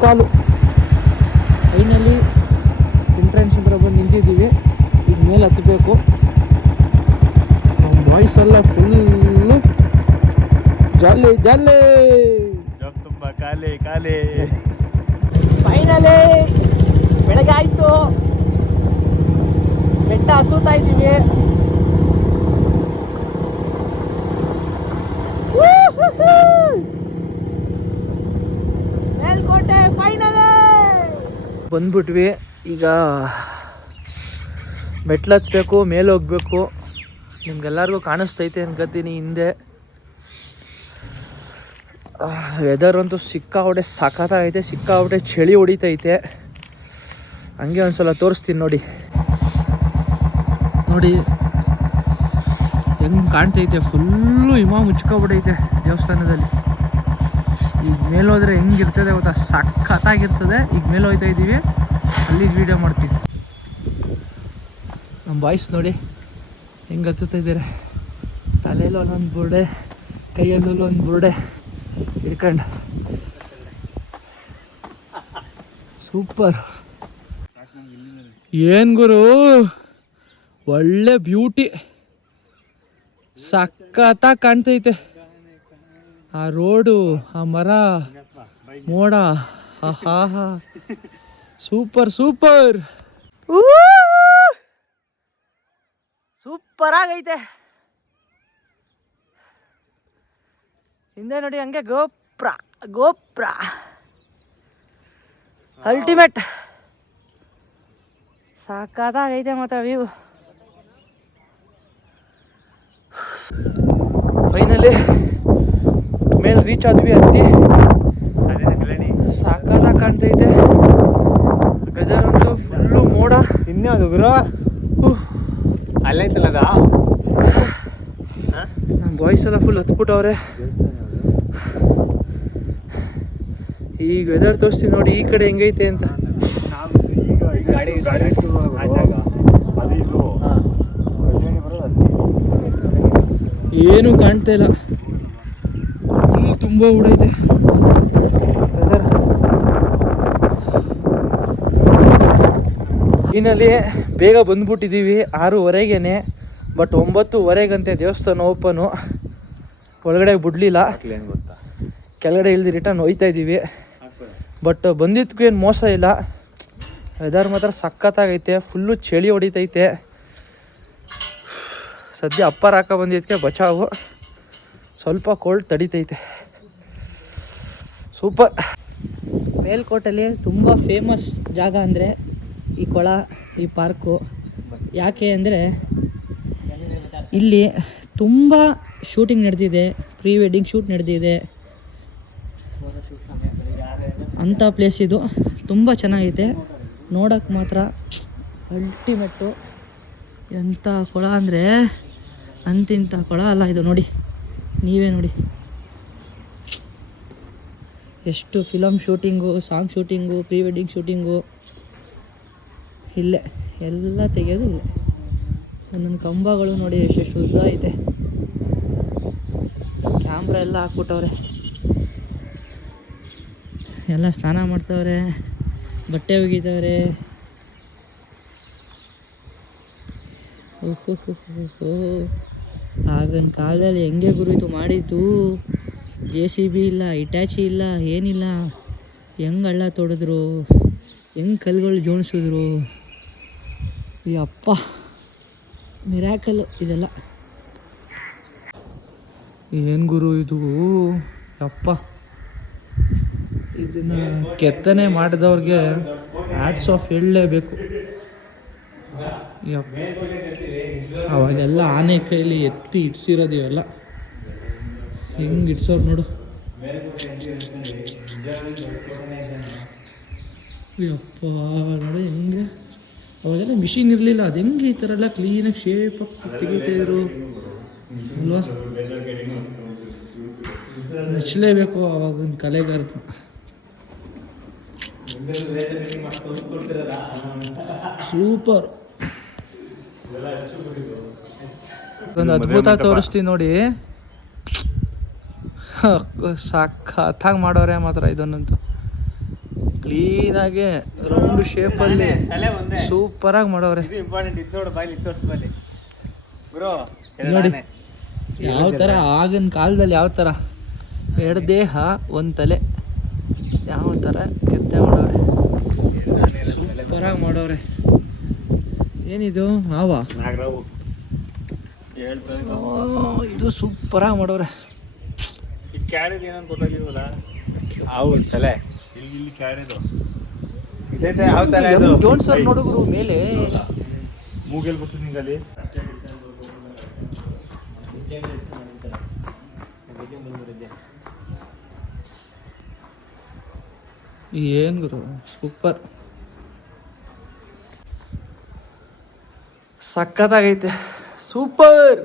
ಮುಕ್ಕಾಲು. Finally entrance ಹತ್ರ ಬಂದು ನಿಂತಿದ್ದೀವಿ. ಈಗ ಮೇಲೆ ಹತ್ತಬೇಕು. ನಮ್ಮ ಬಾಯ್ಸ್ ಎಲ್ಲ ಫುಲ್ಲು ಜಾಲಿ ಜಾಲಿ. ತುಂಬ ಖಾಲಿ ಖಾಲಿ. ಫೈನಲಿ ಬೆಳಗ್ಗೆ ಆಯಿತು. ಬೆಟ್ಟ ಹತ್ತುತ್ತಾ ಇದ್ದೀವಿ. ಮೇಲ್ಕೋಟೆ ಫೈನಲಿ ಬಂದ್ಬಿಟ್ವಿ. ಈಗ ಮೆಟ್ಲು ಹತ್ಬೇಕು, ಮೇಲೆ ಹೋಗ್ಬೇಕು. ನಿಮ್ಗೆಲ್ಲರಿಗೂ ಕಾಣಿಸ್ತೈತೆ ಅನ್ಕೋತೀನಿ ಹಿಂದೆ. ವೆದರ್ ಅಂತೂ ಸಿಕ್ಕಾಪಟ್ಟೆ ಸಖತ್ತಾಗೈತೆ, ಸಿಕ್ಕಾಪಟ್ಟೆ ಚಳಿ ಹೊಡಿತೈತೆ. ಹಂಗೆ ಒಂದ್ಸಲ ತೋರಿಸ್ತೀನಿ ನೋಡಿ. ನೋಡಿ ಹೆಂಗೆ ಕಾಣ್ತೈತೆ, ಫುಲ್ಲು ಹಿಮ ಮುಚ್ಕೊಬಿಟ್ಟೈತೆ ದೇವಸ್ಥಾನದಲ್ಲಿ. ಈಗ ಮೇಲೆ ಹೋದರೆ ಹೆಂಗಿರ್ತದೆ ಗೊತ್ತಾ, ಸಖತ್ತಾಗಿರ್ತದೆ. ಈಗ ಮೇಲೆ ಹೋಗ್ತಾ ಇದ್ದೀವಿ, ಅಲ್ಲಿಗೆ ವೀಡಿಯೋ ಮಾಡ್ತೀವಿ. ನಮ್ಮ ಬಾಯ್ಸ್ ನೋಡಿ ಹೆಂಗೆ ಹತ್ತುತ್ತಾ ಇದ್ದಾರೆ. ತಲೆಯಲ್ಲಿ ಒಂದೊಂದು ಬುರ್ಡೆ, ಕೈಯಲ್ಲೂ ಒಂದು ಬುರ್ಡೆ ಹಿಡ್ಕೊಂಡು. ಸೂಪರ್. ಏನು ಗುರು, ಒಳ್ಳೆ ಬ್ಯೂಟಿ, ಸಖತ್ತಾಗಿ ಕಾಣ್ತೈತೆ. ಆ ರೋಡು, ಆ ಮರ, ಮೋಡ, ಹಾ ಹಾ ಸೂಪರ್ ಸೂಪರ್ ಸೂಪರ್ ಆಗೈತೆ. ಹಿಂದೆ ನೋಡಿ ಹಂಗೆ ಗೋಪ್ರ ಗೋಪ್ರ ಅಲ್ಟಿಮೇಟ್ ಸಖತ್ತಾಗೈತೆ ಮಾತ್ರ ವ್ಯೂ. ಫೈನಲಿ ಮೇಲೆ ರೀಚ್ ಆದ್ವಿ. ಹತ್ತಿ ಸಾಕಾದಾಗ ಕಾಣ್ತೈತೆ. ವೆದರ್ ಅಂತೂ ಫುಲ್ಲು ಮೋಡ. ಇನ್ಯಾವುದು ಗುರು ಅಲ್ಲೈತಲ್ಲದ. ನಮ್ಮ ಬಾಯ್ಸ್ ಎಲ್ಲ ಫುಲ್ ಹತ್ಬಿಟ್ಟವ್ರೆ. ಈಗ ವೆದರ್ ತೋರಿಸ್ತೀವಿ ನೋಡಿ ಈ ಕಡೆ ಹೆಂಗೈತೆ ಅಂತ. ಏನು ಕಾಣ್ತಾ ಇಲ್ಲ, ಫುಲ್ ತುಂಬ ಉಡೈತೆ ವೆದರ್. ಇನ್ನಲ್ಲಿ ಬೇಗ ಬಂದ್ಬಿಟ್ಟಿದ್ದೀವಿ 6:30ಗೆ. ಬಟ್ 9:30ಗಂತೆ ದೇವಸ್ಥಾನ ಓಪನು. ಒಳಗಡೆ ಬಿಡಲಿಲ್ಲ, ಕೆಳಗಡೆ ಇಳಿದು ರಿಟರ್ನ್ ಹೋಯ್ತಾ ಇದ್ದೀವಿ. ಬಟ್ ಬಂದಿದ್ದಕ್ಕೂ ಏನು ಮೋಸ ಇಲ್ಲ. ವೆದರ್ ಮಾತ್ರ ಸಖತ್ತಾಗೈತೆ, ಫುಲ್ಲು ಚಳಿ ಹೊಡಿತೈತೆ. ಸದ್ಯ ಅಪ್ಪರ್ ಹಾಕ ಬಂದಿದ್ದಕ್ಕೆ ಬಚಾವು, ಸ್ವಲ್ಪ ಕೋಲ್ಡ್ ತಡಿತೈತೆ. ಸೂಪರ್. ಮೇಲ್ಕೋಟೆಯಲ್ಲಿ ತುಂಬ ಫೇಮಸ್ ಜಾಗ ಅಂದರೆ ಈ ಕೊಳ, ಈ ಪಾರ್ಕು. ಯಾಕೆ ಅಂದರೆ ಇಲ್ಲಿ ತುಂಬ ಶೂಟಿಂಗ್ ನಡೆದಿದೆ, ಪ್ರೀ ವೆಡ್ಡಿಂಗ್ ಶೂಟ್ ನಡೆದಿದೆ ಅಂಥ ಪ್ಲೇಸ್ ಇದು. ತುಂಬ ಚೆನ್ನಾಗೈತೆ, ನೋಡೋಕ್ಕೆ ಮಾತ್ರ ಅಲ್ಟಿಮೇಟು. ಎಂಥ ಕೊಳ ಅಂದರೆ ಅಂತಿಂಥ ಕೊಳ ಅಲ್ಲ ಇದು. ನೋಡಿ ನೀವೇ ನೋಡಿ, ಎಷ್ಟು film shooting, song shooting, pre wedding shooting ಇಲ್ಲೇ ಎಲ್ಲ ತೆಗೆಯೋದು ಇಲ್ಲೇ. ಒಂದೊಂದು ಕಂಬಗಳು ನೋಡಿ ಎಷ್ಟೆಷ್ಟು ಉದ್ದ ಐತೆ. ಕ್ಯಾಮ್ರಾ ಎಲ್ಲ ಹಾಕ್ಬಿಟ್ಟವ್ರೆ, ಎಲ್ಲ ಸ್ನಾನ ಮಾಡ್ತವ್ರೆ, ಬಟ್ಟೆ ಒಗಿತವ್ರೆ. ಆಗಿನ ಕಾಲದಲ್ಲಿ ಹೆಂಗೆ ಗುರು ಇದು ಮಾಡಿದ್ದು. JCB ಇಲ್ಲ, ಇಟ್ಯಾಚಿ ಇಲ್ಲ, ಏನಿಲ್ಲ. ಹೆಂಗೆ ಹಳ್ಳ ತೊಡಿದ್ರು, ಹೆಂಗೆ ಕಲ್ಲುಗಳು ಜೋಡಿಸಿದ್ರು. ಯಪ್ಪ ಮಿರಾಕಲ್ಲು ಇದೆಲ್ಲ. ಏನು ಗುರು ಇದು, ಯಪ್ಪ. ಇದನ್ನು ಕೆತ್ತನೆ ಮಾಡಿದವ್ರಿಗೆ ಹ್ಯಾಟ್ಸ್ ಆಫ್ ಹೇಳಲೇಬೇಕು. ಯಪ್ಪ, ಅವಾಗೆಲ್ಲ ಆನೆ ಕೈಲಿ ಎತ್ತಿ ಇಡ್ಸಿರೋದು ಇವೆಲ್ಲ. ಹೆಂಗೆ ಇಡ್ಸೋರು ನೋಡು. ಯಪ್ಪ ನೋಡಿ ಹೆಂಗೆ. ಅವಾಗೆಲ್ಲ ಮಿಷಿನ್ ಇರಲಿಲ್ಲ, ಅದು ಹೆಂಗೆ ಈ ಥರ ಎಲ್ಲ ಕ್ಲೀನಾಗಿ ಶೇಪಾಗಿ ತೆಗಿತಾಯಿದ್ರು ಅಲ್ವಾ. ಮೆಚ್ಚಲೇಬೇಕು ಅವಾಗಿನ ಕಲೆಗಾರನ. ಸೂಪರ್. ಒಂದು ಅದ್ಭುತ ತೋರಿಸ್ತೀನಿ ನೋಡಿ. ಸಖತ್ತಾಗಿ ಮಾಡೋರೆ ಮಾತ್ರ ಇದನ್ನಂತೂ. ಕ್ಲೀನಾಗಿ ರೌಂಡ್ ಶೇಪಲ್ಲಿ ತಲೆ ಒಂದೇ ಸೂಪರಾಗಿ ಮಾಡವ್ರೆ. ಇದು ಇಂಪಾರ್ಟೆಂಟ್. ಇದು ನೋಡು ಬಾಯ್ಲಿ ತೋರ್ಸ್ ಬಾಯ್ಲಿ ಬ್ರೋ. ನೋಡಿ ಯಾವ ಥರ ಆಗಿನ ಕಾಲದಲ್ಲಿ ಯಾವ ಥರ ಎರಡು ದೇಹ ಒಂದು ತಲೆ ಯಾವ ಥರ ಕೆತ್ತೆ ಮಾಡವ್ರೆ, ಸೂಪರಾಗಿ ಮಾಡವ್ರೆ. ಏನಿದು ಮಾವ? ನಾಗರಾವು ಇದು ಸೂಪರಾಗಿ ಮಾಡವ್ರೆ. ಇದು ಕ್ಯಾಡಿದ್ ಏನಂತ ಗೊತ್ತಾಗಿಲ್ವಲ್ಲ. ಹಾವು ತಲೆ ಇಲ್ಲಿ ಕ್ಯಾಡಿದು ಇದೈತೆ. ಯಾವ ತಲೆ ಇದು? ಜೋನ್ ಸರ್ ನೋಡುಗರು ಮೇಲೆ ಮೂಗೆಲ್ ಗೊತ್ತು ನಿಂಗಲ್ಲಿ. ಏನ್ ಗುರು ಸೂಪರ್ ಸಖತ್ತಾಗೈತೆ, ಸೂಪರ್.